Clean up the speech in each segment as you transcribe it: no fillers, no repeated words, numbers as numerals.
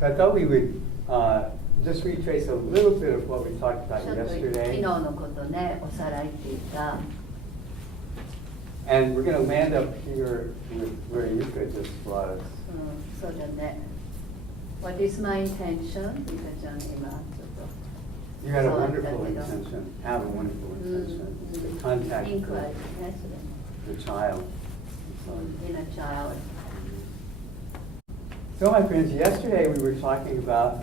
So I thought we would just retrace a little bit of what we talked about ちょっと昨日 yesterday. のことね、おさらいっていうか、 And we're going to land up here with where Yuka just brought us. そうだね。What is my intention? リカちゃん今ちょっと。 You had a そうだけど wonderful intention, have a wonderful intention, to contact インクワイ the, リね、それ。 the child. In a child. So my friends, yesterday we were talking about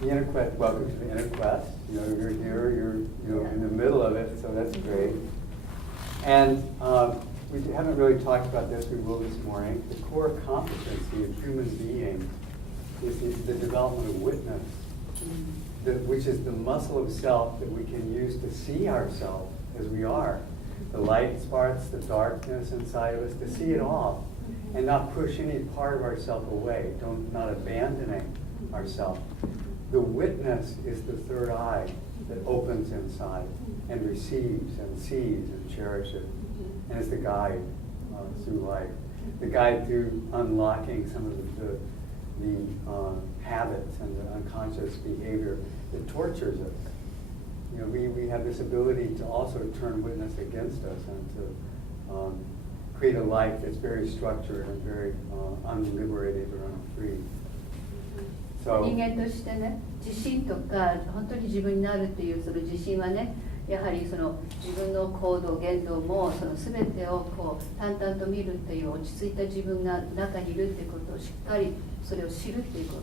the inner quest. Welcome to the inner quest. You know, you're here, you're in the middle of it, so that's great. And we haven't really talked about this, we will this morning. The core competency of human being is the development of witness, which is the muscle of self that we can use to see ourselves as we are. The light spots, the darkness inside of us, to see it all and not push any part of ourself away, not abandoning ourself. The witness is the third eye that opens inside and receives and sees and cherishes, and is the guide through life, the guide through unlocking some of the habits and the unconscious behavior that tortures us. You know, we have this ability to also turn witness against us and to create a life that's very structured and very unliberated or unfree. 人間としてね、自信とか本当に自分になるっていうその自信はね、やはりその自分の行動言動もその全てをこう淡々と見るっていう落ち着いた自分が中にいるっていうことをしっかりそれを知るっていうこ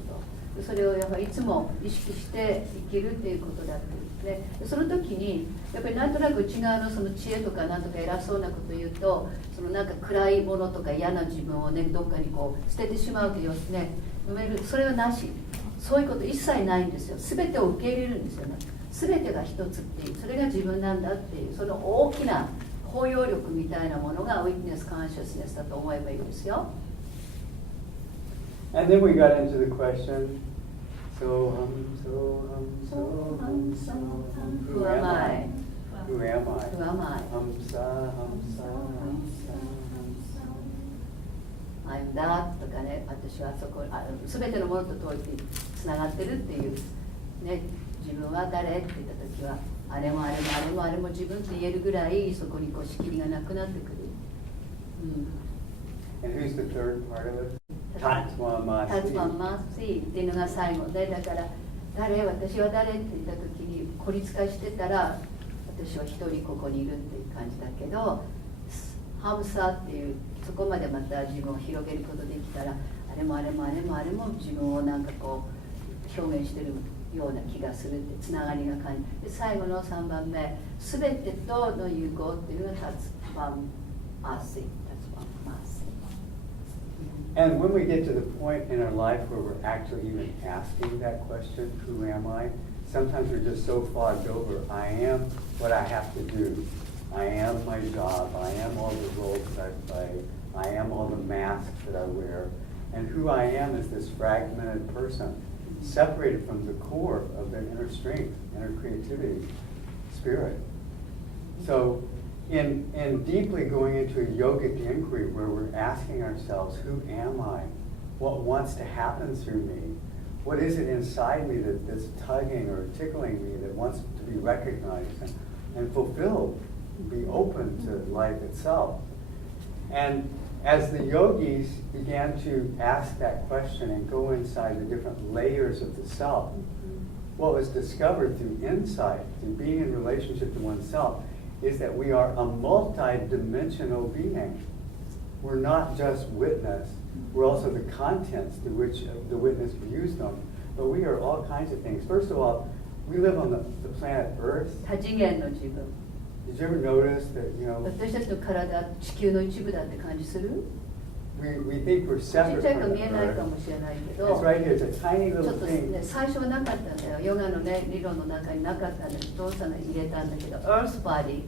と、それをやっぱりいつも意識して生きるっていうことだっていうね。その時にやっぱりなんとなく内側のその知恵とかなんとか偉そうなことを言うと、そのなんか暗いものとか嫌な自分をねどっかにこう捨ててしまうというね、それはなし。そういうこと一切ないんですよ。すべてを受け入れるんですよね。すべてが一つっていう、それが自分なんだっていう、その大きな包容力みたいなものが Witness Consciousness だと思えばいいですよ。And then we got into the question, who am I? Who am I? Who am I? I'm that とかね、私はそこ、すべてのものと通ってつながってるっていう、ね、自分は誰って言ったときは、あれもあれもあれもあれも自分って言えるぐらい、そこにこう仕切りがなくなってくる。And who's the third part of it? Tatmamasi っていうのが最後で、だから私は誰って言ったときに孤立化してたら、私は一人ここにいるっていう感じだけど、ハムサっていうそこまでまた自分を広げることできたら、あれもあれもあれもあれも自分をなんかこう表現してるような気がするってつながりが感じで、最後の3番目、すべてとの融合っていうのがタツバンアシ。And when we get to the point in our life where we're actually even asking that question, who am I? Sometimes we're just so fogged over. I am what I have to do. I am my job. I am all the roles that I play. I am all the masks that I wear. And who I am is this fragmented person, separated from the core of their inner strength, inner creativity, spirit. So in deeply going into a yogic inquiry where we're asking ourselves, who am I? What wants to happen through me? What is it inside me that's tugging or tickling me that wants to be recognized and fulfilled, be open to life itself? And as the yogis began to ask that question and go inside the different layers of the self, what was discovered through insight, through being in relationship to oneself, is that we are a multi-dimensional being. We're not just witness, we're also the contents through which the witness views them, but we are all kinds of things. First of all, we live on the planet Earth. 多次元の自分。 Did you ever notice that, you know, 私たちの体、地球の一部だって感じする？ we think we're ちっ separate ちゃい from と the 見えないか Earth? もしれないけ It's ど、 right here, it's a tiny ちょ little っと thing. ね、最初はなかったんだよ。ヨガのね、理論の中になかったんだけど、お父さんが入れたんだけど、Earth Body。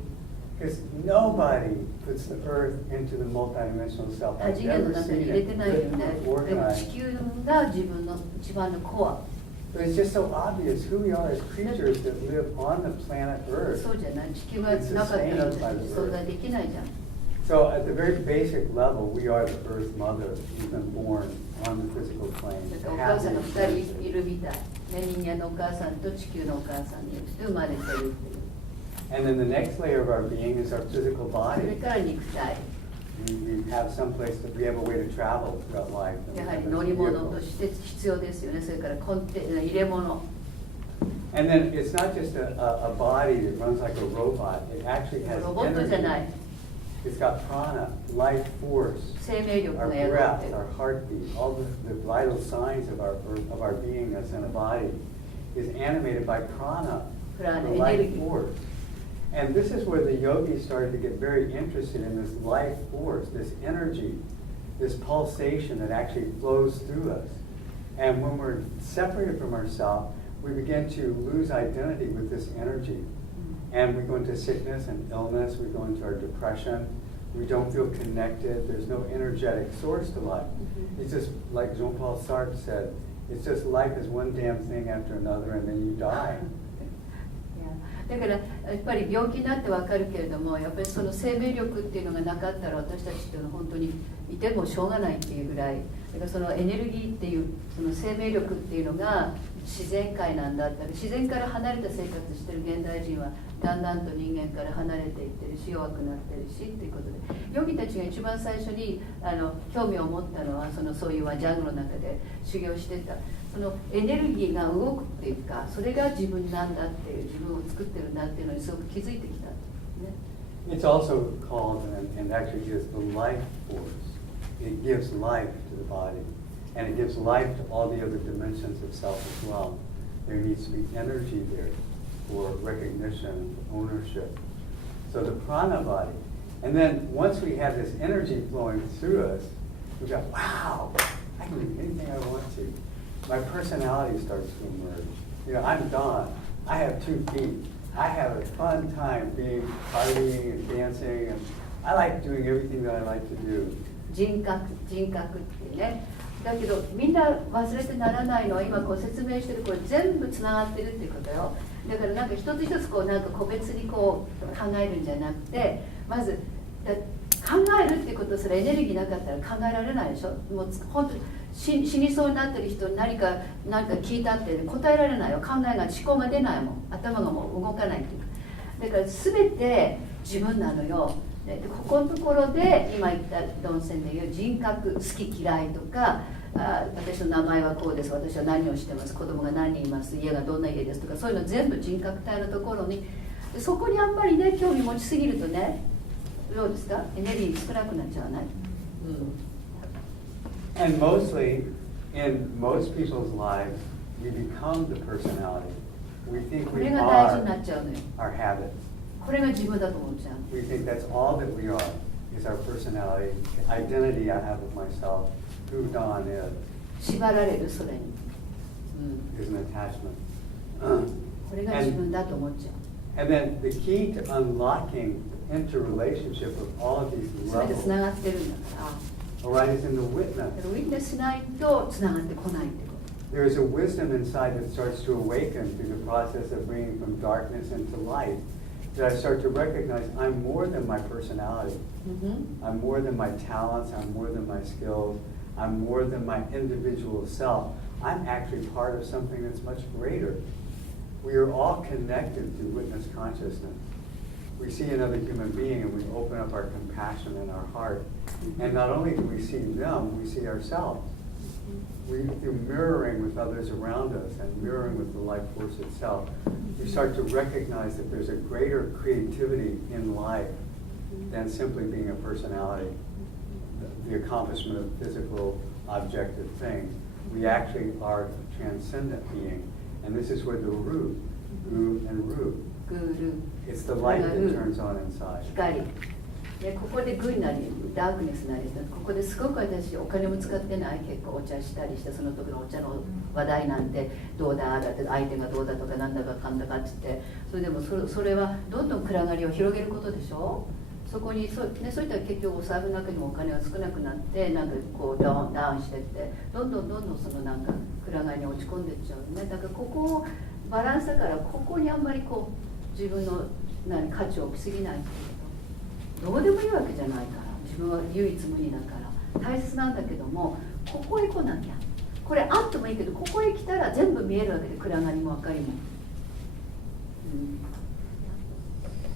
Because nobody puts the Earth into the multidimensional self. 多 I've 次元の never 中に seen 入れて it ないよね。 written でも or 地 organized. 球が自分の一番のコア。 But it's just so obvious who we are as creatures that live on the planet Earth. そうじゃない。地球がなかったら私たち存在できないじゃん。So at the very basic level, we are the Earth Mother. We've been born on the physical plane. お母さんが2人いるみたい、ね、人間のお母さんと地球のお母さんに生まれてるっていう。And then the next layer of our being is our physical それ body. から肉体。We have some place that we have a way to travel throughout life. やはり乗り物として必要ですよね。それから入れ物。And then it's not just a body that runs like a robot. It actually has ロボットじゃない。 energy. It's got prana, life force, 生命力 our が宿って breath, る。 our heartbeat, all the vital signs of our beingness in a body is animated by prana, Prana, the life energy. force. And this is where the yogis started to get very interested in this life force, this energy, this pulsation that actually flows through us. And when we're separated from ourselves, we begin to lose identity with this energy. And we go into sickness and illness, we go into our depression, we don't feel connected, there's no energetic source to life. It's just like Jean-Paul Sartre said, it's just life is one damn thing after another and then you die. だからやっぱり病気になってわかるけれども、やっぱりその生命力っていうのがなかったら私たちっていうのは本当にいてもしょうがないっていうぐらい、だからそのエネルギーっていうその生命力っていうのが自然界なんだったり、自然から離れた生活してる現代人はだんだんと人間から離れていってるし弱くなってるしっていうことで、ヨギたちが一番最初に興味を持ったのはそういうジャングルの中で修行してたそのエネルギーが動くっていうか、それが自分なんだっていう自分を作ってるんだっていうのにすごく気づいてきた、ね。It's also called, and actually is the life force. It gives life to the body. And it gives life to all the other dimensions of self as well. There needs to be energy there for recognition, ownership. So the prana body. And then once we have this energy flowing through us, we go, wow, I can do anything I want to. My personality starts to emerge. You know, I'm Don. I have 2 feet. I have a fun time being partying and dancing, and I like doing everything that I like to do. 人格っていうね。だけどみんな忘れてならないのは今こう説明してるこれ全部つながってるっていうことよ。だからなんか一つ一つこうなんか個別にこう考えるんじゃなくて、まず考えるっていうことすらエネルギーなかったら考えられないでしょ。もう本当死にそうになってる人に何か聞いたって、ね、答えられないよ。考えが思考が出ないもん。頭がもう動かないっていうか。だから全て自分なのよ。でここのところで今言った論戦でいう人格、好き嫌いとか、私の名前はこうです、私は何をしてます、子供が何人います、家がどんな家ですとか、そういうの全部人格体のところに、そこにあんまりね興味持ちすぎるとね、どうですか、エネルギー少なくなっちゃわない？ And mostly, in most people's lives, we become the personality. We think こ we れが大事にな are っちゃうのよ。 our habits. これが自分だと思っちゃう。 We think that's all that we are, is our personality, identity I have of myself, who Don is, 縛られるそれに、 is an attachment. これが自分だと思っちゃう。 And then the key to unlocking the interrelationship of all of these それでつ levels ながってるんだから。 arises in the witness. だからウィッネスしないとつながってこないってこと。 There is a wisdom inside that starts to awaken through the process of bringing from darkness into light. That I start to recognize I'm more than my personality. I'm more than my talents. I'm more than my skills. I'm more than my individual self. I'm actually part of something that's much greater. We are all connected through witness consciousness. We see another human being and we open up our compassion in our heart. And not only do we see them, we see ourselves. We, through mirroring with others around us and mirroring with the life force itself, we start to recognize that there's a greater creativity in life than simply being a personality, the accomplishment of physical, objective things. We actually are a transcendent being. And this is where the root, Gu and root, グール it's the light that turns on inside. 光でここでグーになりダークネスなりしてここですごく私お金も使ってない結構お茶したりしてその時のお茶の話題なんてどうだあだって相手がどうだとかなんだかかんだかっつってそれでもそれはどんどん暗がりを広げることでしょ。そこにそういったら結局お財布の中にもお金が少なくなってなんかこうダウンしてってどんどんそのなんか暗がりに落ち込んでいっちゃうね。だからここをバランスだからここにあんまりこう自分の価値を置きすぎないっていうこと。どうでもいいわけじゃないから、自分は唯一無二だから大切なんだけども、ここへ来なきゃ、これあってもいいけど、ここへ来たら全部見えるわけで、暗がりも明かりも。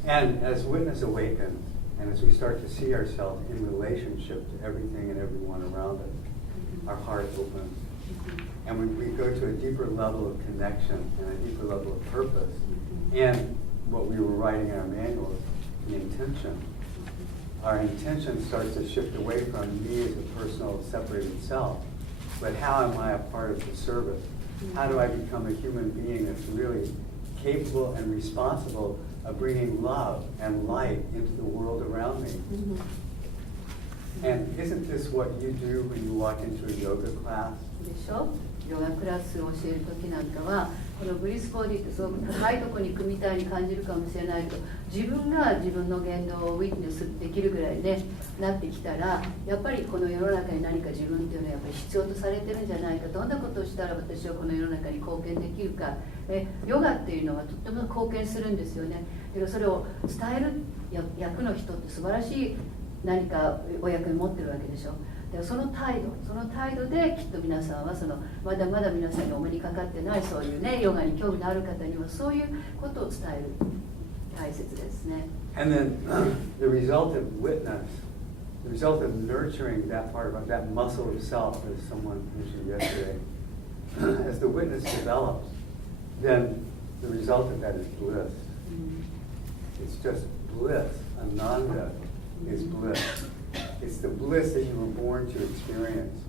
And as witness awakens, and as we start to see ourselves in relationship to everything and everyone around us, our heart opens. And we go to a deeper level of connection and a deeper level of purpose. And what we were writing in our manual is the intention. Our intention starts to shift away from me as a personal separated self, but how am I a part of the service? How do I become a human being that's really capable and responsible of bringing love and light into the world around me? And isn't this what you do when you walk into a yoga class? でしょ。ヨガクラスを教えるときなんかは、このブリスボディってすごく高いところに行くみたいに感じるかもしれないけど、自分が自分の言動をウィットネスできるぐらいね、なってきたら、やっぱりこの世の中に何か自分っていうのはやっぱり必要とされてるんじゃないか、どんなことをしたら私はこの世の中に貢献できるか、ヨガっていうのはとっても貢献するんですよね。だからそれを伝える役の人って素晴らしい何かお役に持ってるわけでしょ。でその態度できっと皆さんはまだまだ皆さんにお目にかかってないそういうねヨガに興味のある方にはそういうことを伝える大切ですね。And then the result of witness, the result of nurturing that part of that muscle of self, as someone mentioned yesterday, as the witness develops, then the result of that is bliss. It's just bliss. Ananda is bliss. It's the bliss that you were born to experience.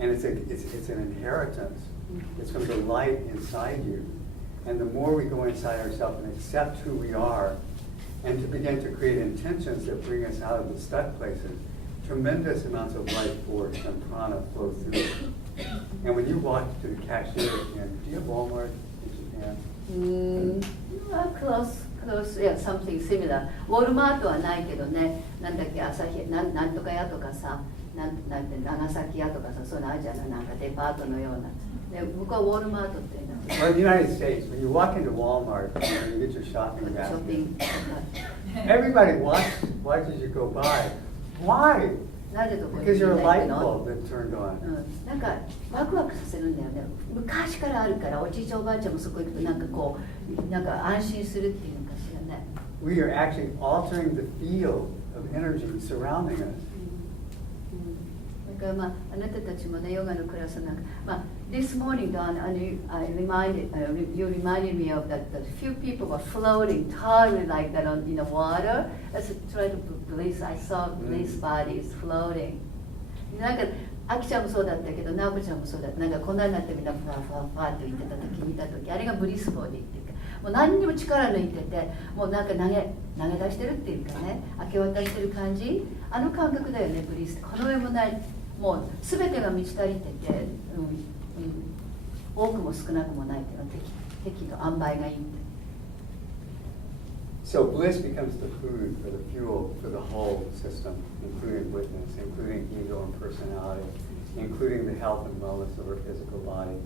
And it's an inheritance. It's from the light inside you. And the more we go inside ourselves and accept who we are, and to begin to create intentions that bring us out of the stuck places, tremendous amounts of life force and prana flow through. And when you walk to the cashier, do you have Walmart in Japan? Close, yeah, something similar. ウォルマートはないけどね、なんだっけ、朝日、なんとか屋とかさ、なんて長崎屋とかさ、そういうのあるじゃない、なんかデパートのような。で、僕はウォルマートって言うんだ。Well, in the United States, when you walk into Walmart and you get your shopping basket, everybody watches you go by. Why? なぜどこに Because you're a 行 light くの？ bulb that turned on. なんかワクワクさせるんだよね。昔からあるから、おじいちゃんおばあちゃんもそこ行くとなんかこう、なんか安心するっていうのかしらね。We are actually altering the field of energy surrounding us. だからあなたたちもね、ヨガのクラスなんか、This morning, Don, you reminded me of that few people were floating totally like that in the water. As I tried to bliss, I saw bliss bodies floating. なんか、アキちゃんもそうだったけど、ナオコちゃんもそうだった。なんかこんなになってみんなファーファーファーって言ってた時見た時、あれがブリスボディっていうか、もう何にも力抜いてて、もうなんか投げ出してるっていうかね、明け渡してる感じ、あの感覚だよね、ブリスって。この上もない、もう全てが満ち足りてて、多くも少なくもないっていうのは適の塩梅がいいって。So bliss becomes the food or the fuel for the whole system, including witness, including ego and personality, including the health and wellness of our physical body,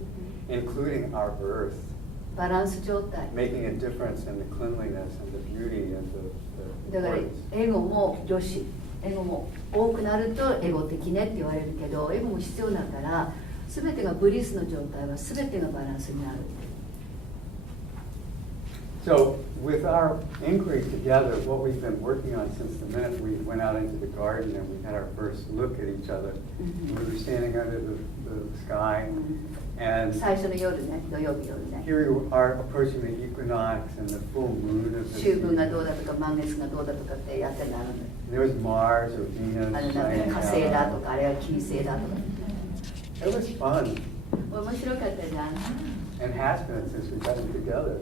including our earth, バランス状態。making a difference in the cleanliness and the beauty and the だからエゴも女子、エゴも多くなるとエゴ的ねって言われるけど、エゴも必要だから、全てがブリスの状態は全てがバランスになる。So with our inquiry together, what we've been working on since the minute we went out into the garden and we had our first look at each other, we were standing under the sky, and 最初の夜ね、土曜日夜ね。 here we are approaching the equinox and the full moon of the 秋分が season. どうだとか満月がどうだとかってやってなるの。 There was Mars or Venus あれなん shining か火星だと out. か、あれは金星だとか。 It was fun 面白かったじゃん。 and has been since we got together.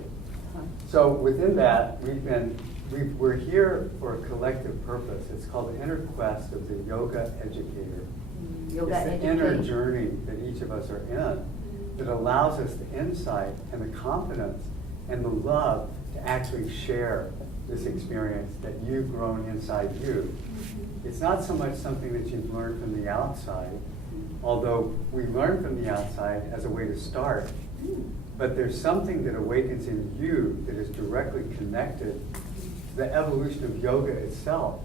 So within that, we're here for a collective purpose. It's called the inner quest of the yoga educator. ヨガ It's エ the デュケ inner ーター。 journey that each of us are in that allows us the insight and the confidence and the love to actually share this experience that you've grown inside you. It's not so much something that you've learned from the outside, although we learn from the outside as a way to start. But there's something that awakens in you that is directly connected to the evolution of yoga itself.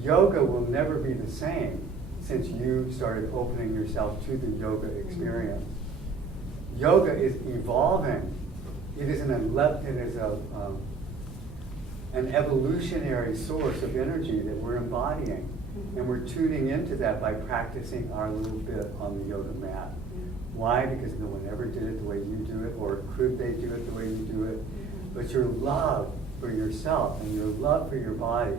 yoga will never be the same since you started opening yourself to the yoga experience. Yoga is evolving. It is an evolutionary source of energy that we're embodying. And we're tuning into that by practicing our little bit on the yoga mat. Why? Because no one ever did it the way you do it, or could they do it the way you do it. But your love for yourself and your love for your body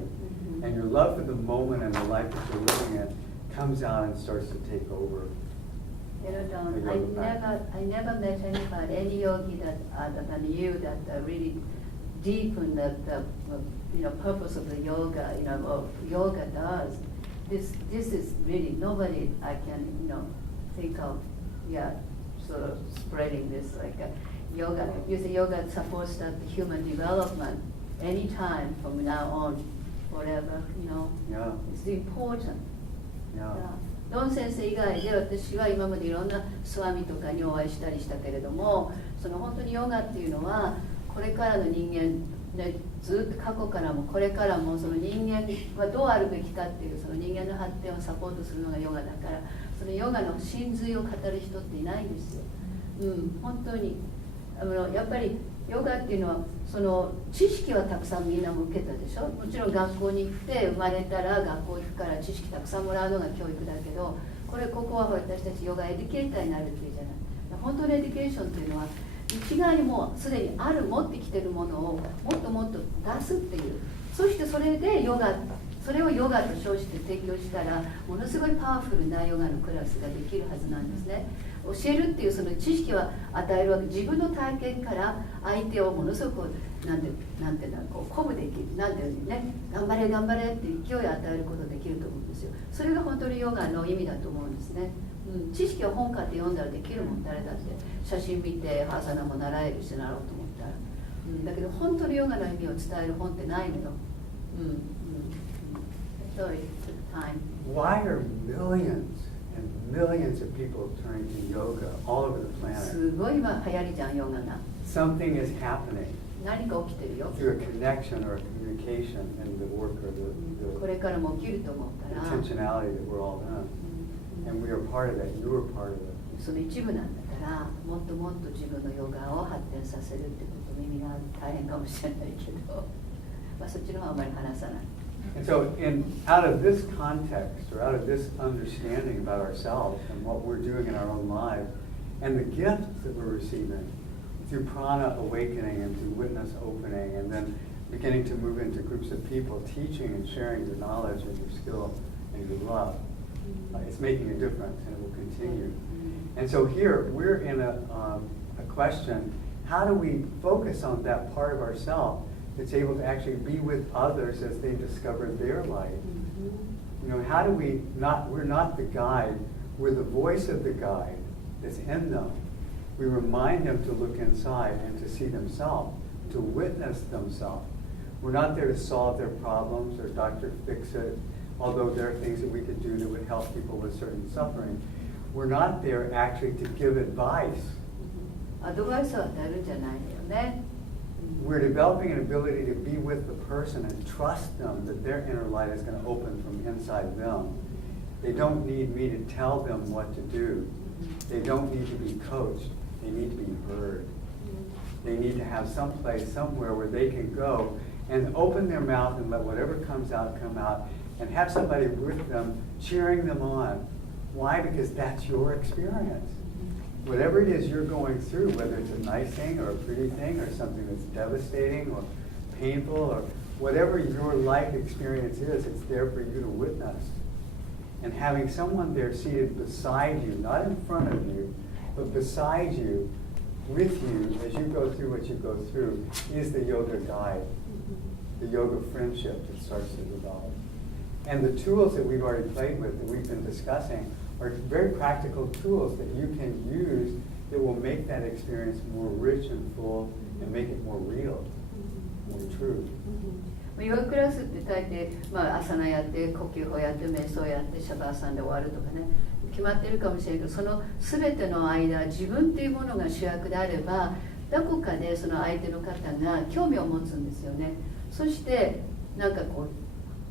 and your love for the moment and the life that you're living in comes out and starts to take over. You know, Don, I never met anybody, any yogi that other than you that really deepen the purpose of the yoga, what yoga does. This is really nobody I can think of sort of spreading this like yoga. You say yoga supports that human development anytime from now on, forever. It's important.ドン先生以外で私は今までいろんなスワミとかにお会いしたりしたけれども、その本当にヨガっていうのはこれからの人間でずっと過去からもこれからもその人間はどうあるべきかっていうその人間の発展をサポートするのがヨガだから、そのヨガの真髄を語る人っていないんですよ。本当にやっぱりヨガっていうのはその知識はたくさんみんなも受けたでしょ。もちろん学校に行って生まれたら学校行くから知識たくさんもらうのが教育だけど、ここは私たちヨガエデュケーターになるっていうじゃない。本当のエデュケーションっていうのは内側にもうすでに持ってきてるものをもっともっと出すっていう、そしてそれでそれをヨガと称して提供したらものすごいパワフルなヨガのクラスができるはずなんですね。教えるっていうその知識は与えるわけ、自分の体験から相手をものすごくなんていうのこう鼓舞できる、なんていうね、頑張れ頑張れって勢いを与えることができると思うんですよ。それが本当にヨガの意味だと思うんですね。知識は本買って読んだらできるもん、誰だって写真見てハーサナも習えるしなろうと思ったら、だけど本当にヨガの意味を伝える本ってないのよ。Sorry, took time. Why are millions and millions of people turning to yoga all over the planet? すごい今流行りじゃん、ヨガが。Something is happening. 何か起きてるよ。Through a connection or a communication in the work or the これからも起きると思うから。intentionality that we're all in. And we are part of that. You are part of it. その一部なんだから、もっともっと自分のヨガを発展させるってことの意味が大変かもしれないけど、そっちの方はあまり話さない。And so out of this context, or out of this understanding about ourselves and what we're doing in our own lives, and the gifts that we're receiving through prana awakening and through witness opening, and then beginning to move into groups of people teaching and sharing your knowledge and your skill and your love, it's making a difference and it will continue. And so here, we're in a question, how do we focus on that part of ourselves that's able to actually be with others as they discover their light? How do we're not the guide, we're the voice of the guide that's in them. We remind them to look inside and to see themselves, to witness themselves. We're not there to solve their problems or Dr. Fix-It, although there are things that we could do that would help people with certain suffering. We're not there actually to give advice. We're developing an ability to be with the person and trust them that their inner light is going to open from inside them. They don't need me to tell them what to do. They don't need to be coached. They need to be heard. They need to have some place, somewhere where they can go and open their mouth and let whatever comes out come out, and have somebody with them cheering them on. Why? Because that's your experience. Whatever it is you're going through, whether it's a nice thing or a pretty thing or something that's devastating or painful or whatever your life experience is, it's there for you to witness. And having someone there seated beside you, not in front of you, but beside you, with you, as you go through what you go through, is the yoga guide, the yoga friendship that starts to develop. And the tools that we've already played with, that we've been discussing, are very practical tools that you can use that will make that experience more rich and full and make it more real, more true. ヨガクラスって大抵、アサナやって呼吸法やって瞑想やってシャバーサンで終わるとかね、決まってるかもしれないけど、その全ての間自分っていうものが主役であれば、どこかでその相手の方が興味を持つんですよね。そしてなんかこ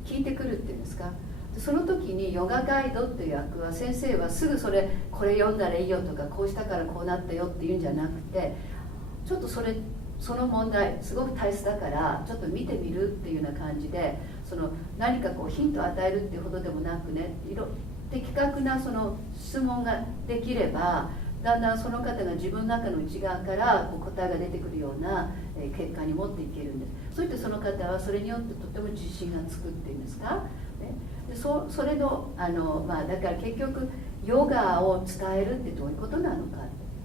う聞いてくるっていうんですか。その時にヨガガイドっていう役は、先生はすぐこれ読んだらいいよとか、こうしたからこうなったよっていうんじゃなくて、ちょっとその問題すごく大切だからちょっと見てみるっていうような感じで、何かヒントを与えるっていうほどでもなくね、的確な質問ができれば、だんだんその方が自分の中の内側から答えが出てくるような結果に持っていけるんです。そういったその方はそれによってとても自信がつくっていうんですか、ね、でそれのだから結局ヨガを伝えるってどういうことなのか、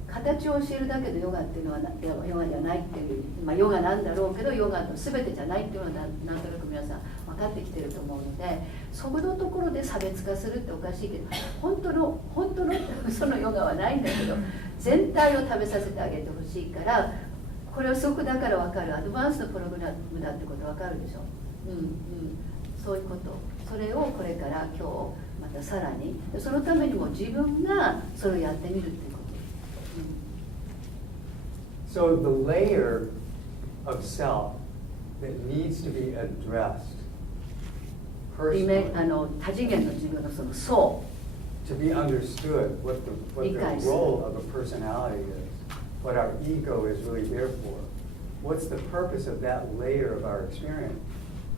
形を教えるだけでヨガっていうのはヨガじゃないっていう、ヨガなんだろうけどヨガの全てじゃないっていうのはなんとなく皆さん分かってきてると思うので、そこのところで差別化するっておかしいけど、本当のそのヨガはないんだけど、全体を食べさせてあげてほしいから、これはすごくだから分かる、アドバンスのプログラムだってこと分かるでしょ。そういうこと、それをこれから今日またさらに、そのためにも自分がそれをやってみるっていうこと。So the layer of self that needs to be addressed personally, 多次元の自分のその層 to be understood what the role of a personality is, what our ego is really there for. What's the purpose of that layer of our experience?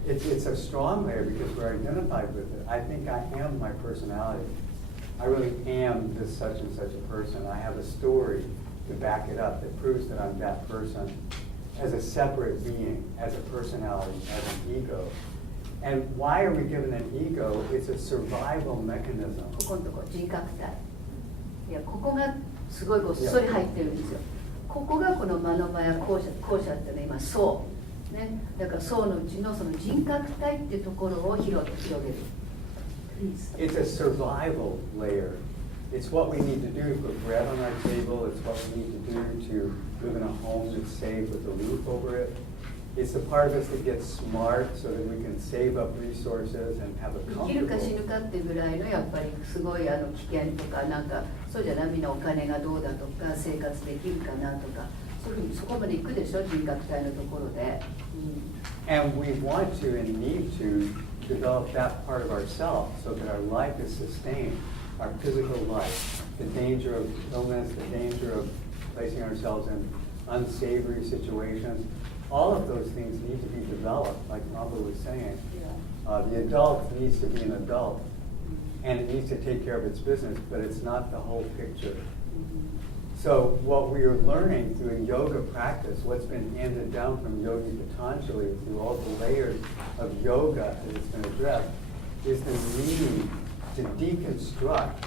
It's a strong layer because we're identified with it. I think I am my personality. I really am this such and such a person. I have a story to back it up that proves that I'm that person as a separate being, as a personality, as an ego. And why are we given an ego? It's a survival mechanism. ここのところ人格体、いやここがすごいごっそり入ってるんですよ。ここがこのマノマや後者っていうのは今層、ね、だから層のうちのその人格体っていうところを広げる。It's a survival layer. It's what we need to do to put bread on our table. It's what we need to do to live in a home that's safe with a roof over it. It's the part of us that gets smart so that we can save up resources and have a 生きるか死 comfortable. ぬかっていうぐらいのやっぱりすごい危険とか、なんかそうじゃない、みんなお金がどうだとか生活できるかなとか、そういうふうにそこまで行くでしょ、人格体のところで。And we want to and need to develop that part of ourselves so that our life is sustained, our physical life, the danger of illness, the danger of placing ourselves in unsavory situations. All of those things need to be developed, like Amba was saying. The adult needs to be an adult, and it needs to take care of its business, but it's not the whole picture. So what we are learning through yoga practice, what's been handed down from Yogi Patanjali through all the layers of yoga that it's been addressed, is the need to deconstruct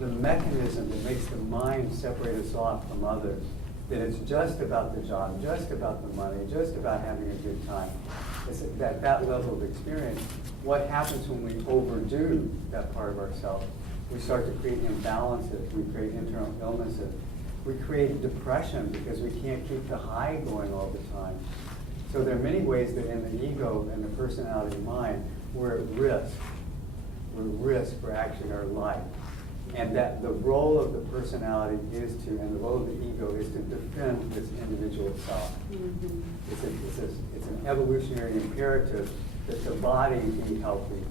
the mechanism that makes the mind separate us off from others. That it's just about the job, just about the money, just about having a good time. It's at that level of experience. What happens when we overdo that part of ourselves? We start to create imbalances, we create internal illnesses, we create depression because we can't keep the high going all the time. So there are many ways that in the ego and the personality mind, we're at risk. We're at risk for actually our life. And that the role of the personality is to, and the role of the ego is to defend this individual self. It's an evolutionary imperative that the body be healthy.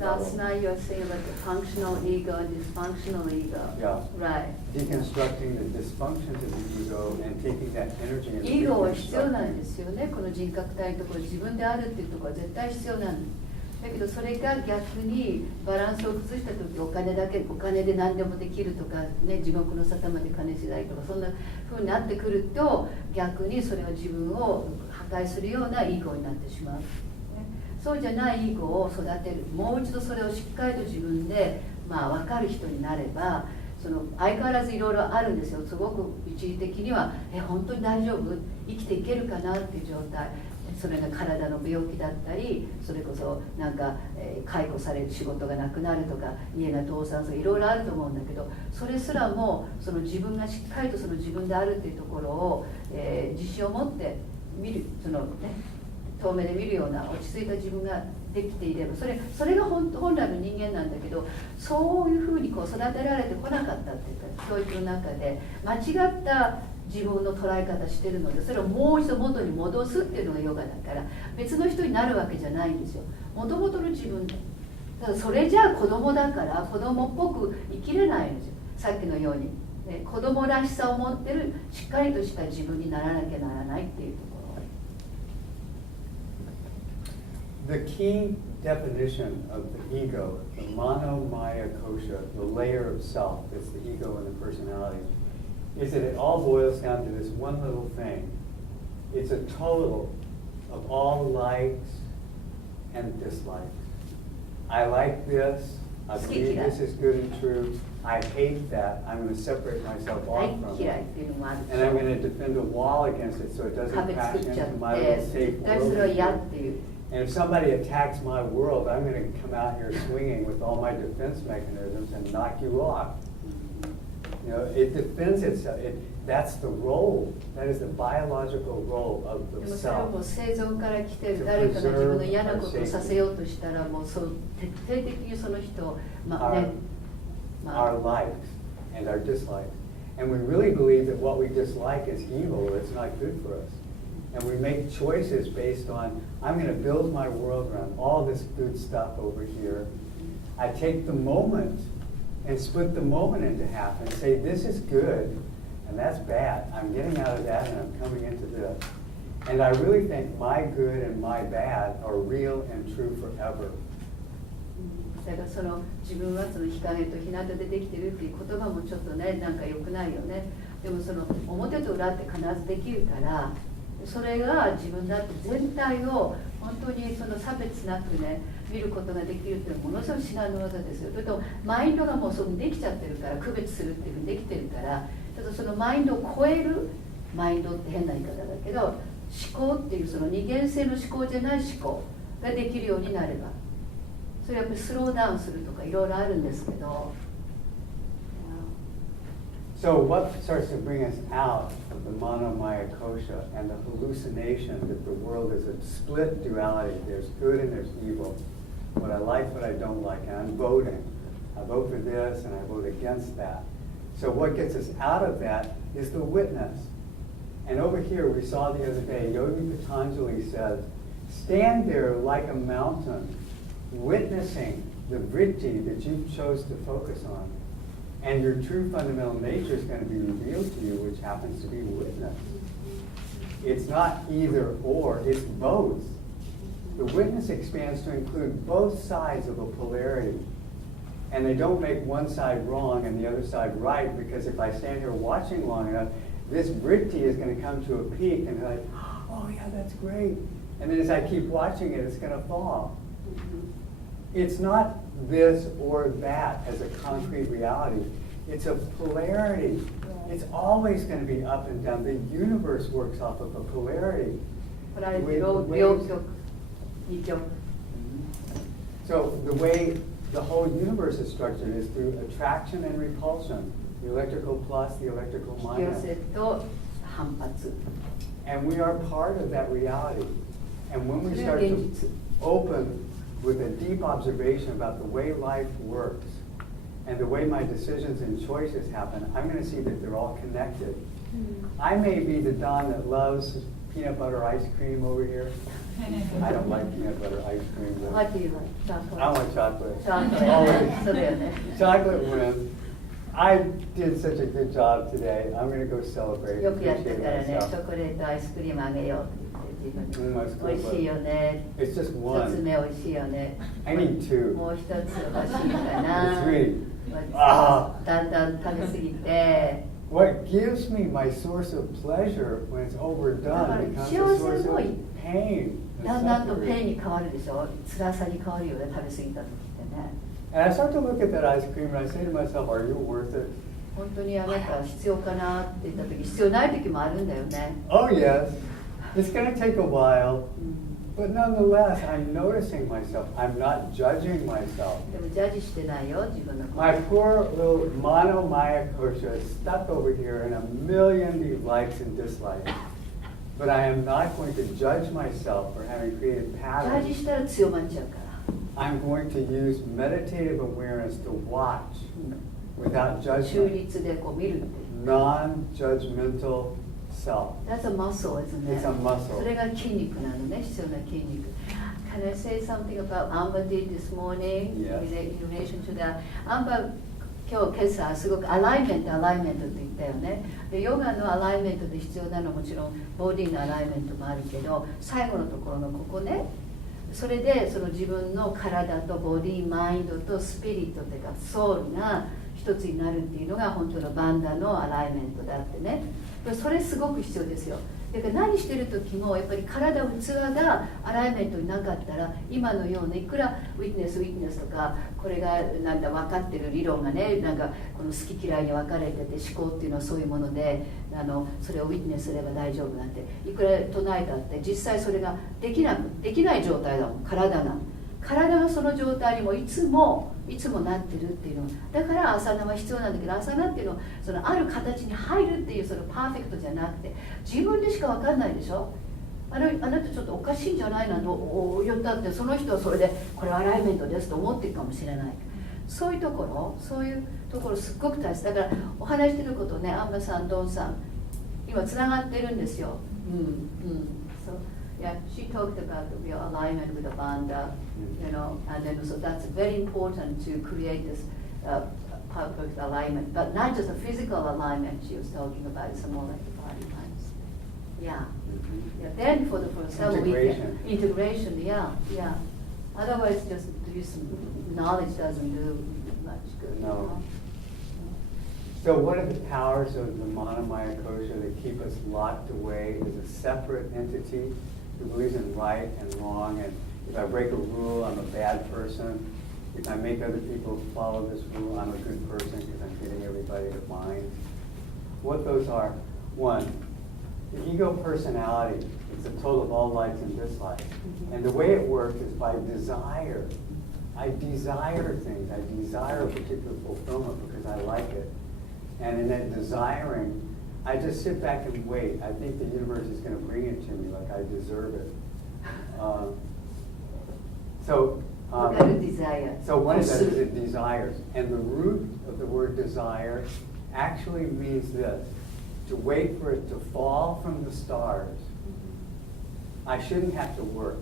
Last night you were saying about the functional ego and dysfunctional ego. Yeah. Right. Deconstructing the dysfunctions of the ego and taking that energy and イゴは必要なんですよね。この人格体のところ、自分であるっていうところは絶対必要なんです。だけどそれが逆にバランスを崩した時、お金で何でもできるとかね、地獄の沙汰まで金次第とか、そんな風になってくると、逆にそれは自分を破壊するようなイゴになってしまう。そうじゃないイゴを育てる、もう一度それをしっかりと自分で、分かる人になれば、相変わらずいろいろあるんですよ。すごく一時的には本当に大丈夫、生きていけるかなっていう状態、それが体の病気だったり、それこそなんか解雇される、仕事がなくなるとか、家が倒産する、いろいろあると思うんだけど、それすらも自分がしっかりと自分であるっていうところを、自信を持って見る、遠目で見るような落ち着いた自分ができていれば、それが本来の人間なんだけど、そういうふうに育てられてこなかったっていうか、教育の中で間違った自分の捉え方してるので、それをもう一度元に戻すっていうのがヨガだから、別の人になるわけじゃないんですよ。もともとの自分だ。だからそれじゃあ子供だから子供っぽく生きれないんですよ。さっきのように、ね、子供らしさを持ってるしっかりとした自分にならなきゃならないっていうところ。The key definition of the ego, the mano-maya kosha, the layer of self, that's the ego and the personality, is that it all boils down to this one little thing. It's a total of all likes and dislikes. I like this, I believe this is good and true, I hate that, I'm going to separate myself off from it. And I'm going to defend a wall against it so it doesn't crash into my little safe world. And if somebody attacks my world, I'm going to come out here swinging with all my defense mechanisms and knock you off. You know, it defends itself. That's the role. That is the biological role of the でもそれはもう self. 生存から来てる誰かが自分の嫌なことをさせようとしたらもうそう徹底的にその人をOur likes and our dislikes. And we really believe that what we dislike is evil or it's not good for us. And we make choices based on, I'm going to build my world around all this good stuff over here. I take the moment and split the moment into half and say, this is good and that's bad. I'm getting out of that and I'm coming into this. And I really think my good and my bad are real and true forever. だからその自分はその日陰と日向でできてるっていう言葉もちょっとね、なんか良くないよね。でもその表と裏って必ずできるから、それが自分だって全体を本当にその差別なくね見ることができるっていうのはものすごい至難の技ですよ。それとマインドがもうそこにできちゃってるから区別するっていうふうにできてるから、ただそのマインドを超えるマインドって変な言い方だけど、思考っていうその二元性の思考じゃない思考ができるようになれば、それやっぱりスローダウンするとかいろいろあるんですけど。So what starts to bring us out of the mano-maya kosha and the hallucination that the world is a split duality, there's good and there's evil, what I like, what I don't like, and I'm voting. I vote for this and I vote against that. So what gets us out of that is the witness. And over here we saw the other day, Yogi Patanjali says, stand there like a mountain, witnessing the vritti that you chose to focus on. And your true fundamental nature is going to be revealed to you, which happens to be witness. It's not either or, it's both. The witness expands to include both sides of a polarity. And they don't make one side wrong and the other side right, because if I stand here watching long enough, this vritti is going to come to a peak and be like, oh yeah, that's great. And then as I keep watching it, it's going to fall. It's not this or that as a concrete reality. It's a polarity. It's always going to be up and down. The universe works off of a polarity. So the way the whole universe is structured is through attraction and repulsion. The electrical plus, the electrical minus. And we are part of that reality. And when we start to open with a deep observation about the way life works and the way my decisions and choices happen, I'm going to see that they're all connected. I may be the Don that loves peanut butter ice cream over here. I don't like peanut butter ice cream. What do you like? Chocolate? I want chocolate. Chocolate. Chocolate wins. I did such a good job today. I'm going to go celebrate. よくやってからね、チョコレートアイスクリームあげようって言って自分に。美味しいよね。It's just one. 一つ目美味しいよね。I need two. もう一つ欲しいかな。Three. だんだん食べ過ぎて。What gives me my source of pleasure when it's overdone becomes a source of pain. だんだんとペインに変わるでしょ。辛さに変わるよね、食べ過ぎた時ってね。And I start to look at that ice cream and I say to myself, are you worth it? 本当にあなた必要かなって言った時、必要ない時もあるんだよね。Oh yes, it's going to take a while, but nonetheless, I'm noticing myself. I'm not judging myself. でもジャッジしてないよ、自分の。My poor little mano-maya kosha is stuck over here in a million likes and dislikes. But I am not going to judge myself for having created ジャッ patterns. ジしたら強まっちゃうから。I'm going to use meditative awareness to watch without 中 judgment. 立でこう見るっていう。Non-judgmental self. That's a muscle, isn't it? It's a muscle. それが筋肉なのね、必要な筋肉。Can I say something about Amba did this morning Yes. in relation to that? Amba 今朝すごくアライメントって言ったよね。でヨガのアライメントで必要なのはもちろんボディのアライメントもあるけど、最後のところのここね、それでその自分の体とボディ、マインドとスピリットというかソウルが一つになるっていうのが本当のバンダのアライメントだってね。でそれすごく必要ですよ。だから何してる時もやっぱり体器がアライメントになかったら今のようないくらウィットネスとかこれがなんだ分かってる理論がね、なんかこの好き嫌いに分かれてて思考っていうのはそういうものでそれをウィットネスすれば大丈夫なんていくら唱えたって実際それができない状態だもん。体がその状態にもいつもなってるっていうのだからアサナは必要なんだけど、アサナっていうのはそのある形に入るっていうそのパーフェクトじゃなくて自分でしか分かんないでしょ。あなたちょっとおかしいんじゃないなと言ったってその人はそれでこれアライメントですと思ってるかもしれない。そういうところすっごく大切だからお話してることね、アンバさん、ドンさん今つながってるんですよ。そうYeah, she talked about the alignment with the banda, and then so that's very important to create this perfect alignment, but not just a physical alignment she was talking about, it's more like the body minds. Yeah. Then for some integration, yeah. Otherwise, just use knowledge doesn't do much good. No. So one of the powers of the Manamaya kosha that keep us locked away is a separate entity who believes in right and wrong, and if I break a rule, I'm a bad person. If I make other people follow this rule, I'm a good person because I'm getting everybody to mind. What those are: one, the ego personality. It's a total of all likes and dislikes. And the way it works is by desire. I desire things. I desire a particular fulfillment because I like it. And in that desiring, I just sit back and wait. I think the universe is going to bring it to me like I deserve it. So one of those is it desires. And the root of the word desire actually means this: to wait for it to fall from the stars. I shouldn't have to work.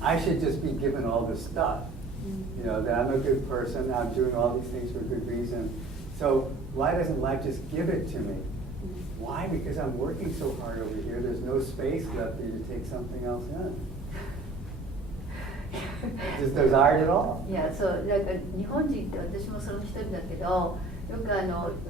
I should just be given all this stuff. That I'm a good person, I'm doing all these things for good reason. So why doesn't life just give it to me? Why? Because I'm working so hard over here, there's no space left for you to take something else in. Just desired it all. Yeah, so なんか日本人って私もその一人だけど、よく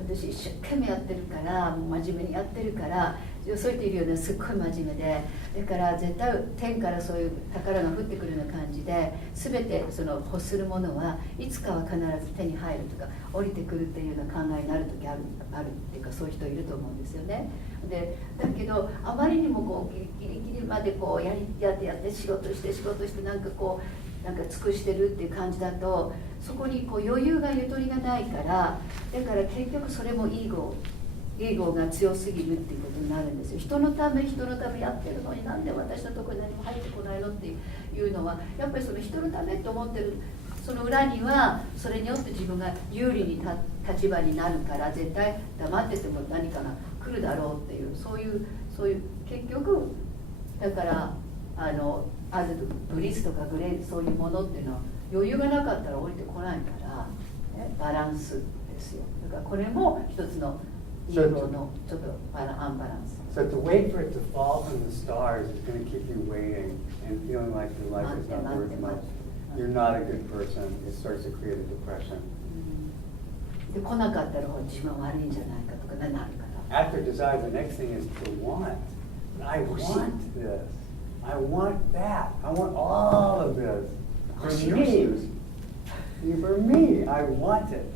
私一生懸命やってるから、もう真面目にやってるから、そう言っているようなすっごい真面目で、だから絶対天からそういう宝が降ってくるような感じで、全てその欲するものはいつかは必ず手に入るとか降りてくるっていうような考えになる時あるっていうか、そういう人いると思うんですよね。でだけどあまりにもこうギリギリまでこうやって仕事してなんかこうなんか尽くしてるっていう感じだと、そこにこう余裕がゆとりがないから、だから結局それもイーゴが強すぎるっていうことになるんですよ。人のためやってるのになんで私のところに何も入ってこないのっていうのは、やっぱりその人のためと思ってるその裏には、それによって自分が有利に立場になるから絶対黙ってても何かが来るだろうっていう、そういう結局だからあるブリスとかグレーそういうものっていうのは余裕がなかったら降りてこないから、バランスですよ。だからこれも一つのイーゴのちょっとアンバランス。So to wait for it to fall from the stars is going to keep you waiting and feeling like your life is not worth much. You're not a good person. It starts to create a depression. で来なかったら自分は悪いんじゃないかとかなるから。After desire, the next thing is to want. I want this. I want that. I want all of this. For me. For me, I want it.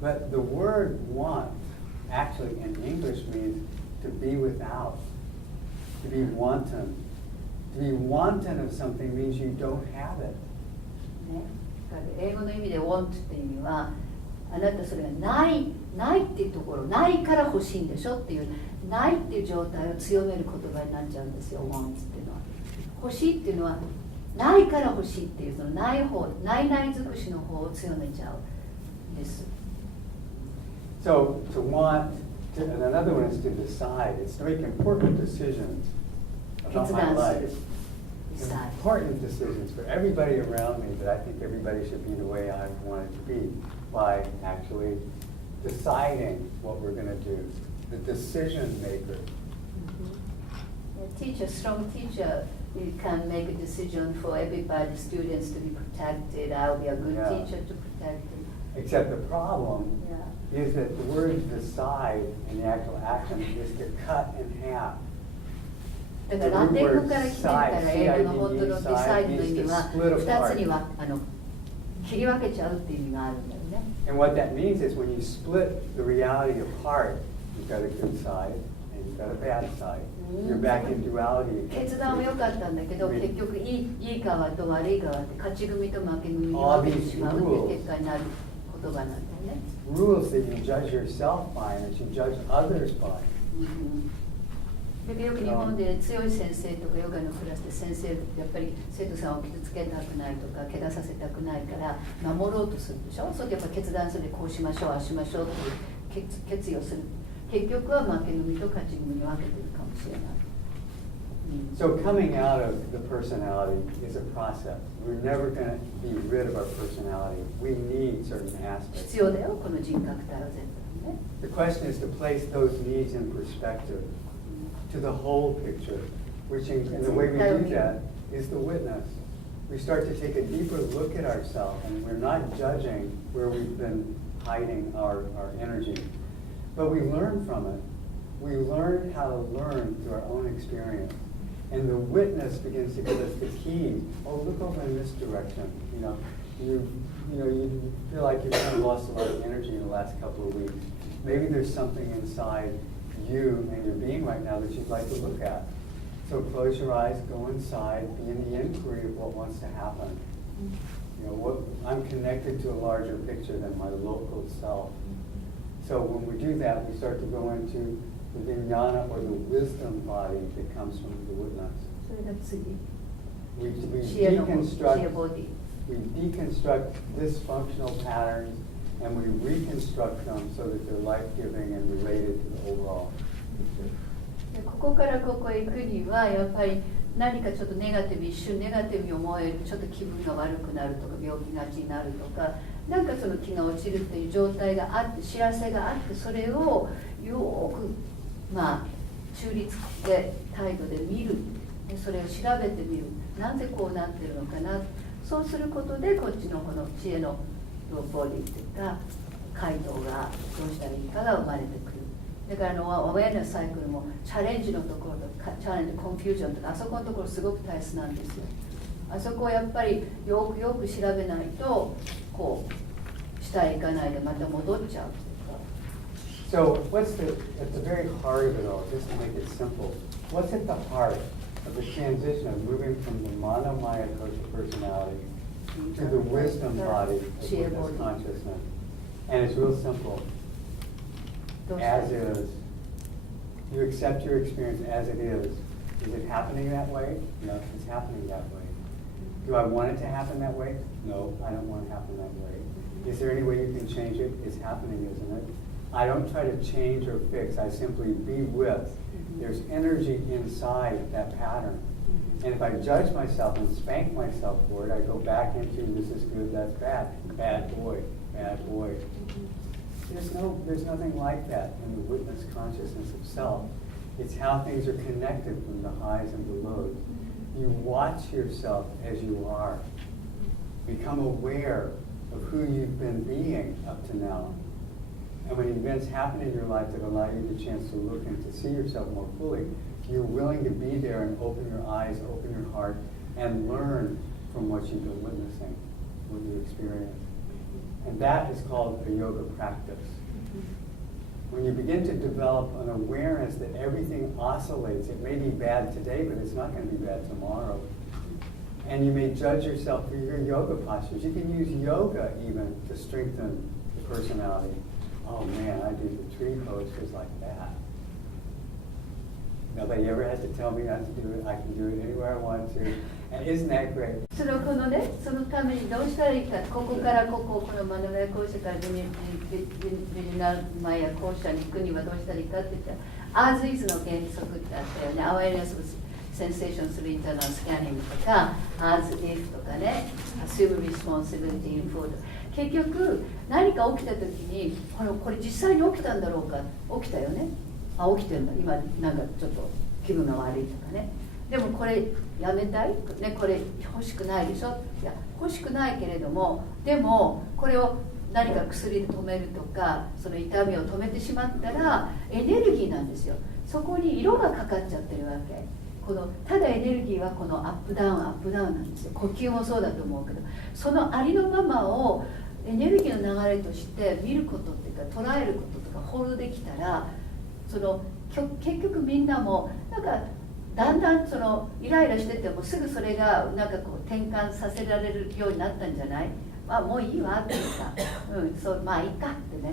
But the word want actually in English means to be without, to be wanton. To be wanton of something means you don't have it. 英語の意味で want っていう意味は、あなたそれがないっていうところ、ないから欲しいんでしょっていう、ないっていう状態を強める言葉になっちゃうんですよ、want っていうのは。欲しいっていうのは、ないから欲しいっていう、そのない尽くしの方を強めちゃうんです。So to want And another one is to decide. It's to make important decisions about my life. Important decisions for everybody around me, but I think everybody should be the way I want it to be by actually deciding what we're going to do. The decision maker. A teacher, strong teacher, you can make a decision for everybody, students to be protected. I'll be a good teacher to protect them. Except the problem is that the word decide and the actual action is to cut in half. だからラテン語から来てるから英語の本当のデサイドの意味は2つには切り分けちゃうっていう意味があるんだよね。And what that means is when you split the reality apart, you've got a good side and you've got a bad side. You're back in duality. 決断は良かったんだけど、結局いい側と悪い側って勝ち組と負け組に分けてしまうっていう結果になる言葉なんだよね。Rules that you judge yourself by and that you judge others by. でよく日本で強い先生とかヨガのクラスで先生やっぱり生徒さんを傷つけたくないとか怪我させたくないから守ろうとするでしょ。そうやっぱ決断するでこうしましょうああしましょうっていう決意をする。結局は負け組と勝ち組に分けてるかもしれない。So coming out of the personality is a process. We're never going to be rid of our personality. We need certain aspects. 必要だよこの人格体は絶対ね。The question is to place those needs in perspective to the whole picture, which and the way we do that is the witness. We start to take a deeper look at ourselves, and we're not judging where we've been hiding our energy, but we learn from it. We learn how to learn through our own experience. And the witness begins to give us the key. Oh, look over in this direction. You feel like you've kind of lost a lot of energy in the last couple of weeks. Maybe there's something inside you and your being right now that you'd like to look at. So close your eyes, go inside, be in the inquiry of what wants to happen. I'm connected to a larger picture than my local self. So when we do that, we start to go into the vijnana or the wisdom body that comes from the witness. We deconstruct dysfunctional patterns and we reconstruct them so that they're life-giving and related to the overall. ここからここへ行くにはやっぱり何かちょっとネガティブ一瞬ネガティブに思えるちょっと気分が悪くなるとか病気がちになるとかなんかその気が落ちるという状態があって知らせがあってそれをよく中立で態度で見るそれを調べてみるなぜこうなってるのかなそうすることでこっちのこの知恵のボディというか回答がどうしたらいいかが生まれてくるだからアウェアネスサイクルもチャレンジのところとかチャレンジコンフュージョンとかあそこのところすごく大切なんですよあそこをやっぱりよくよく調べないとこう下へ行かないでまた戻っちゃう So what's at the very heart of it all, just to make it simple, what's at the heart of the transition of moving from the monomaya kosha personality to the wisdom body of witness consciousness? And it's real simple. As is. You accept your experience as it is. Is it happening that way? No, it's happening that way. Do I want it to happen that way? No, I don't want it to happen that way. Is there any way you can change it? It's happening, isn't it? I don't try to change or fix. I simply be with. There's energy inside that pattern. And if I judge myself and spank myself for it, I go back into this is good, that's bad. Bad boy, bad boy. There's nothing like that in the witness consciousness of self. It's how things are connected from the highs and the lows. You watch yourself as you are. Become aware of who you've been being up to now. And when events happen in your life that allow you the chance to look and to see yourself more fully, you're willing to be there and open your eyes, open your heart, and learn from what you've been witnessing, what you experience. And that is called a yoga practice. When you begin to develop an awareness that everything oscillates, it may be bad today, but it's not going to be bad tomorrow. And you may judge yourself for your yoga postures. You can use yoga even to strengthen the personality. Oh man, I do the tree pose just like that. Nobody ever has to tell me not to do it. I can do it anywhere I want to. And isn't that great? そのこのね、そのためにどうしたらいいか、ここからこのマノメア校舎からビジナルマイア校舎に行くにはどうしたらいいかって言ったら、as is の原則ってあったよね。awareness of sensation through internal scanning とか、as if とかね、assume responsibility in food。結局、何か起きたときに、これ実際に起きたんだろうか、起きたよね。起きてるんだ。今、なんかちょっと気分が悪いとかね。でもこれやめたい、ね、これ欲しくないでしょ。いや欲しくないけれども、でもこれを何か薬で止めるとか、その痛みを止めてしまったらエネルギーなんですよ。そこに色がかかっちゃってるわけ。ただエネルギーはこのアップダウンなんですよ。呼吸もそうだと思うけど、そのありのままをエネルギーの流れとして見ることっていうか捉えることとかホールできたら、結局みんなもなんかだんだんイライラしててもすぐそれがなんか転換させられるようになったんじゃない？もういいわっていうか、まあいいかってね、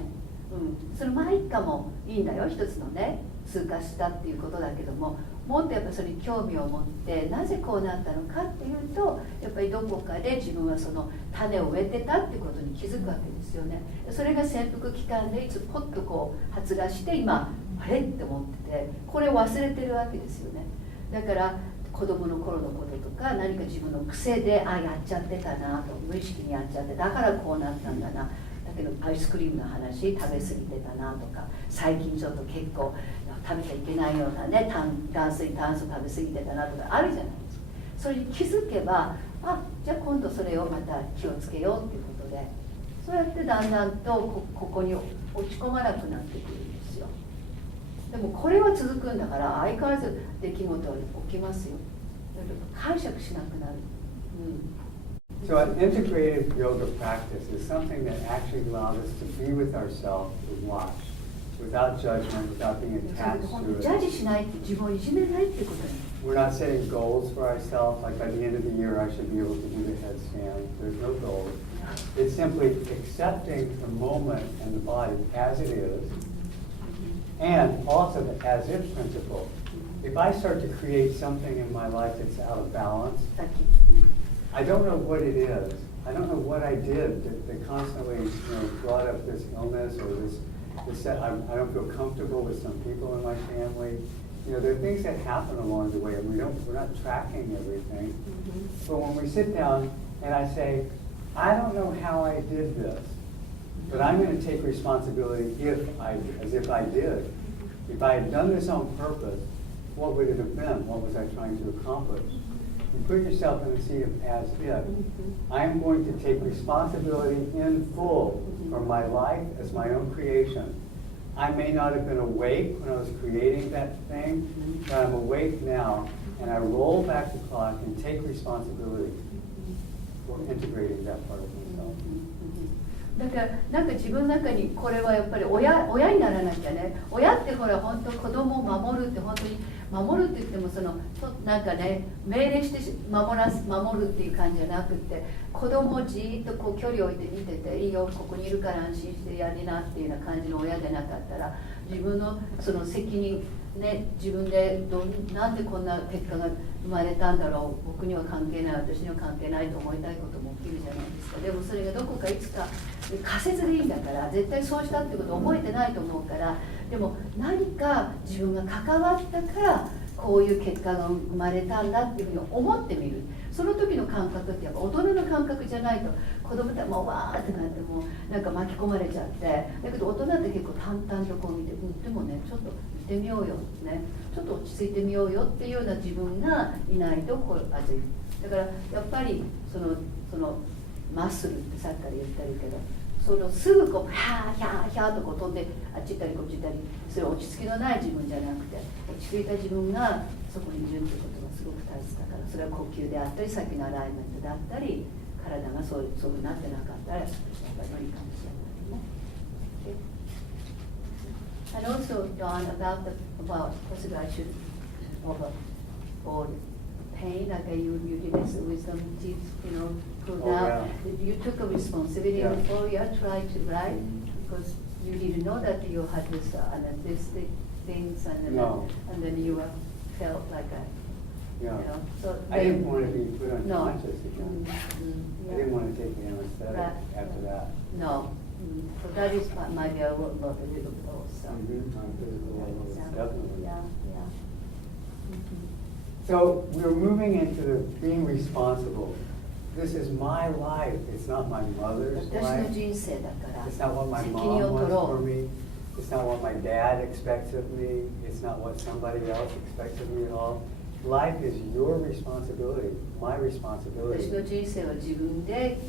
そのまあいいかもいいんだよ、一つのね通過したっていうことだけども、もっとやっぱそれに興味を持ってなぜこうなったのかっていうと、やっぱりどこかで自分はその種を植えてたっていうことに気づくわけですよね。それが潜伏期間でいつポッと発芽して、今あれって思ってて、これを忘れてるわけですよね。だから子供の頃のこととか、何か自分の癖でやっちゃってたなと、無意識にやっちゃって、だからこうなったんだな、だけどアイスクリームの話食べ過ぎてたなとか、最近ちょっと結構食べちゃいけないようなね炭水化物食べ過ぎてたなとかあるじゃないですか。それに気づけば、じゃあ今度それをまた気をつけようっていうことで、そうやってだんだんとここに落ち込まなくなってくるんですよ。でもこれは続くんだから、相変わらず出来事は起きますよ。だけど解釈しなくなる。So an integrative yoga practice is something that actually allows us to be with ourselves, to watch, without judgment, without being attached to it. ジャッジしないって自分をいじめないってことです。We're not setting goals for ourselves, like by the end of the year I should be able to do the headstand. There's no goals. It's simply accepting the moment and the body as it is, and also the as-if principle. If I start to create something in my life that's out of balance, I don't know what it is. I don't know what I did that constantly brought up this illness or this I don't feel comfortable with some people in my family. There are things that happen along the way, and we're not tracking everything. But when we sit down and I say, I don't know how I did this, but I'm going to take responsibility as if I did. If I had done this on purpose, what would it have been? What was I trying to accomplish? You put yourself in the seat of as if. I am going to take responsibility in full for my life as my own creation. I may not have been awake when I was creating that thing, but I'm awake now, and I roll back the clock and take responsibility for integrating that part of myself. だからなんか自分の中にこれはやっぱり親にならなきゃね。親ってほら本当子供を守るって本当に守るって言ってもなんかね命令して守るっていう感じじゃなくて、子供をじーっと距離を置いて見てて、いいよここにいるから安心してやりなっていうような感じの親でなかったら、自分のその責任ね、自分でなんでこんな結果が生まれたんだろう、僕には関係ない、私には関係ないと思いたいことも起きるじゃないですか。でもそれがどこかいつか仮説でいいんだから、絶対そうしたってことを覚えてないと思うから、でも何か自分が関わったからこういう結果が生まれたんだっていうふうに思ってみる。その時の感覚ってやっぱ大人の感覚じゃないと、子供ってもうわーってなってもうなんか巻き込まれちゃって、だけど大人って結構淡々とこう見て、でもねちょっと見てみようよね、ちょっと落ち着いてみようよっていうような自分がいないとこうあずい。だからやっぱりそのマッスルってさっきから言ってるけど、すぐヒャーヒャーヒャーと飛んであっち行ったりこっち行ったり、それ落ち着きのない自分じゃなくて、落ち着いた自分がそこにいるってことがすごく大切だから、それは呼吸であったり、さっきのアライメントであったり、体がそうなってなかったらやっぱり無理かもしれないね。And also, Dawn, about possibly I should or pain, like you did this wisdom teeth, pulled out. Yeah. You took a responsibility before you tried to write, because you didn't know that you had this anesthetic things, and then you felt like Yeah. You know, so I didn't want to be put No. unconscious again. I yeah. didn't want to take the anesthetic Right. after that. No. So that is might be a little bit of both. So. On physical level, it's definitely. Yeah, yeah. So we're moving into the being responsible. This is my life. It's not my mother's 私の life. 人生だから It's not what my 責 mom 任を取 wants ろ for う。 me. It's not what my dad expects of me. It's not what somebody else expects of me at all. Life is your responsibility, my 私 responsibility. の人生は自分で、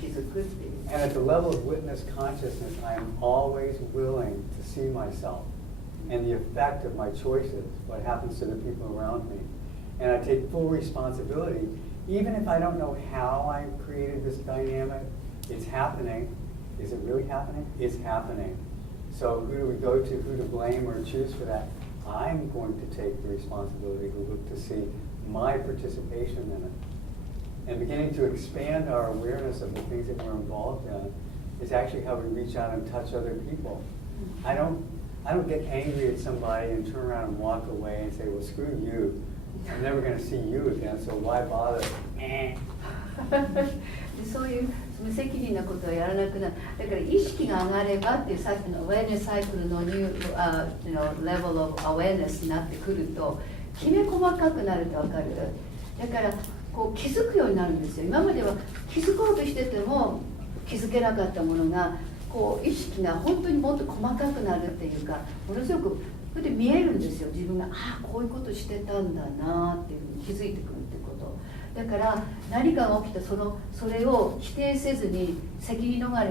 気づくっていう。 And at the level of witness consciousness, I am always willing to see myself and the effect of my choices, what happens to the people around me. And I take full responsibility, even if I don't know how I created this dynamic, it's happening. Is it really happening? It's happening. So who do we go to, who to blame or choose for that? I'm going to take the responsibility to look to see my participation in it. And beginning to expand our awareness of the things that we're involved in is actually how we reach out and touch other people. I don't get angry at somebody and turn around and walk away and say, well, screw you. I'm never going to see you again, so why bother? そういう無責任なことはやらなくなる。だから意識が上がればっていうさっきのアウェアネスサイクルのレベルオブアウェアネスになってくるときめ細かくなるってわかる。だからこう気づくようになるんですよ。今までは気づこうとしてても気づけなかったものがこう意識が本当にもっと細かくなるっていうか、ものすごくそれで見えるんですよ。自分がこういうことしてたんだなっていうふうに気づいてくるってこと。だから何かが起きたそれを否定せずに責任逃れ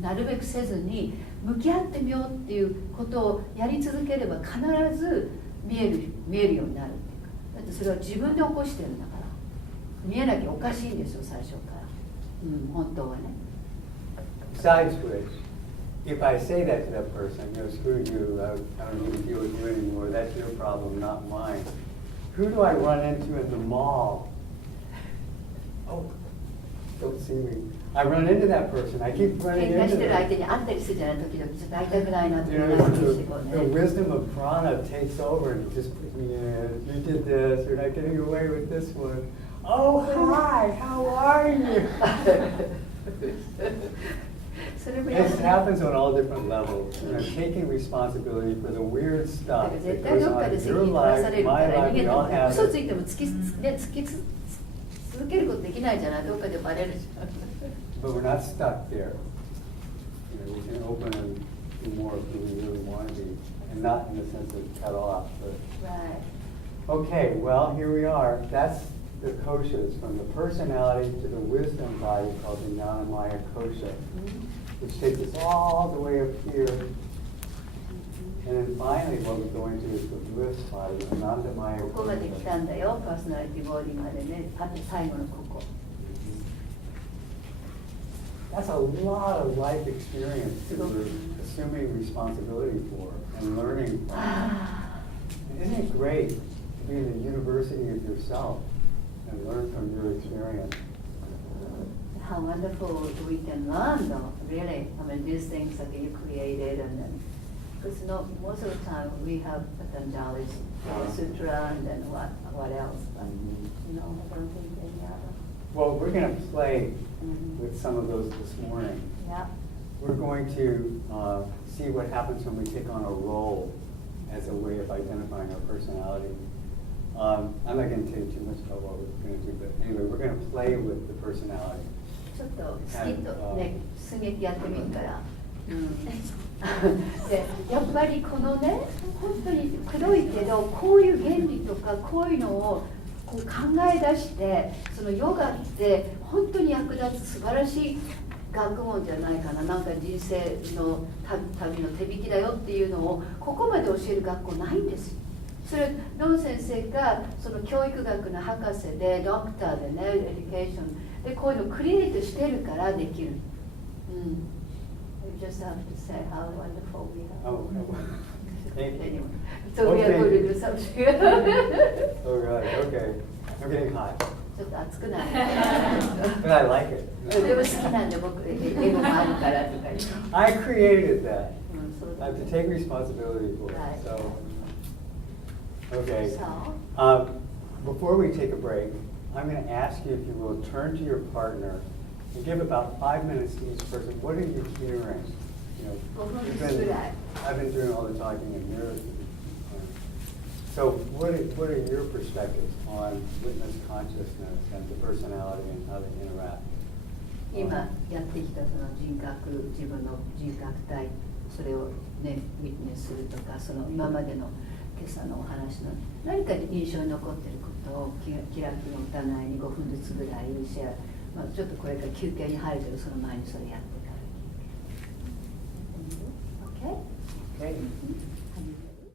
なるべくせずに向き合ってみようっていうことをやり続ければ必ず見えるようになるっていうか。だってそれは自分で起こしてるんだから見えなきゃおかしいんですよ最初から。本当はね。Besides which, if I say that to that person, screw you, I don't need to deal with you anymore, that's your problem, not mine. Who do I run into in the mall? Oh, don't see me. I run into that person. I keep running 喧嘩し into てる相 them. 手に会ったりするじゃない時々ちょっと会いたくないなって You いう know, 話 the, をしてこう the ね。 wisdom of prana takes over and just puts me in. You did this, you're not getting away with this one. Oh, hi, how are you? それもや This る。 happens on all different levels. Taking responsibility for the weird だか stuff ら that 絶対 goes どっか on で in 責 your 任取らさ life, れるか my ら life, 逃げ we て all も have 嘘 it. ついても続けることできないじゃない。どっかでバレる。バレるじゃん。 But we're not stuck there. We can open and do more if we really want to be, and not in the sense of cut off. But Right. okay, well, here we are. That's the koshas, from the personality to the wisdom body called the Jnanamaya kosha, which takes us all the way up here. And then finally, what we go into is the bliss body, the Anandamaya ここまで来た kosha. んだよ。パーソナリティボディまでね。あと最後のここ。 That's a lot of life experience that we're assuming responsibility for and learning from. Isn't it great to be in the university of yourself and learn from your experience? How wonderful we can learn though, really. I mean, these things that you created and then, because most of the time we have Patanjali's Sutra and then what else, but I don't think any other. Well, we're going to play with some of those this morning. Yeah. We're going to see what happens when we take on a role as a way of identifying our personality. I'm not going to tell you too much about what we're going to do, but anyway, we're going to play with the personality. ちょっと好きとね、進めてやってみるから。でやっぱりこのね、本当にくどいけど、こういう原理とかこういうのをこう考え出して、そのヨガって本当に役立つ素晴らしい学問じゃないかな。なんか人生の旅の手引きだよっていうのをここまで教える学校ないんですよ。それロン先生がその教育学の博士でドクターでね、エデュケーションでこういうのクリエイトしてるからできる。We just have to say how wonderful we are. Oh, Anyway, so we are going to do something. oh, right, okay. I'm getting hot. ちょっと熱くない。 But I like it. でも好きなんで僕英語もあるからとか。 I created that. そう I だ have to take responsibility for it. Right. So, okay. So? before we take a break, I'm going to ask you, if you will, turn to your partner and give about 5 minutes to each person. What are you hearing? You know, I've been doing all the talking, and you're. So, what are your perspectives on witness consciousness and the personality and how they interact? 今やってきたその人格、自分の人格体、それをね、ウィッネスするとか、その今までの今朝のお話の何か印象に残っていることを気楽のお互いに5分ずつぐらいシェア、まあ、ちょっとこれから休憩に入るけど、その前にそれやってから。Okay? Okay.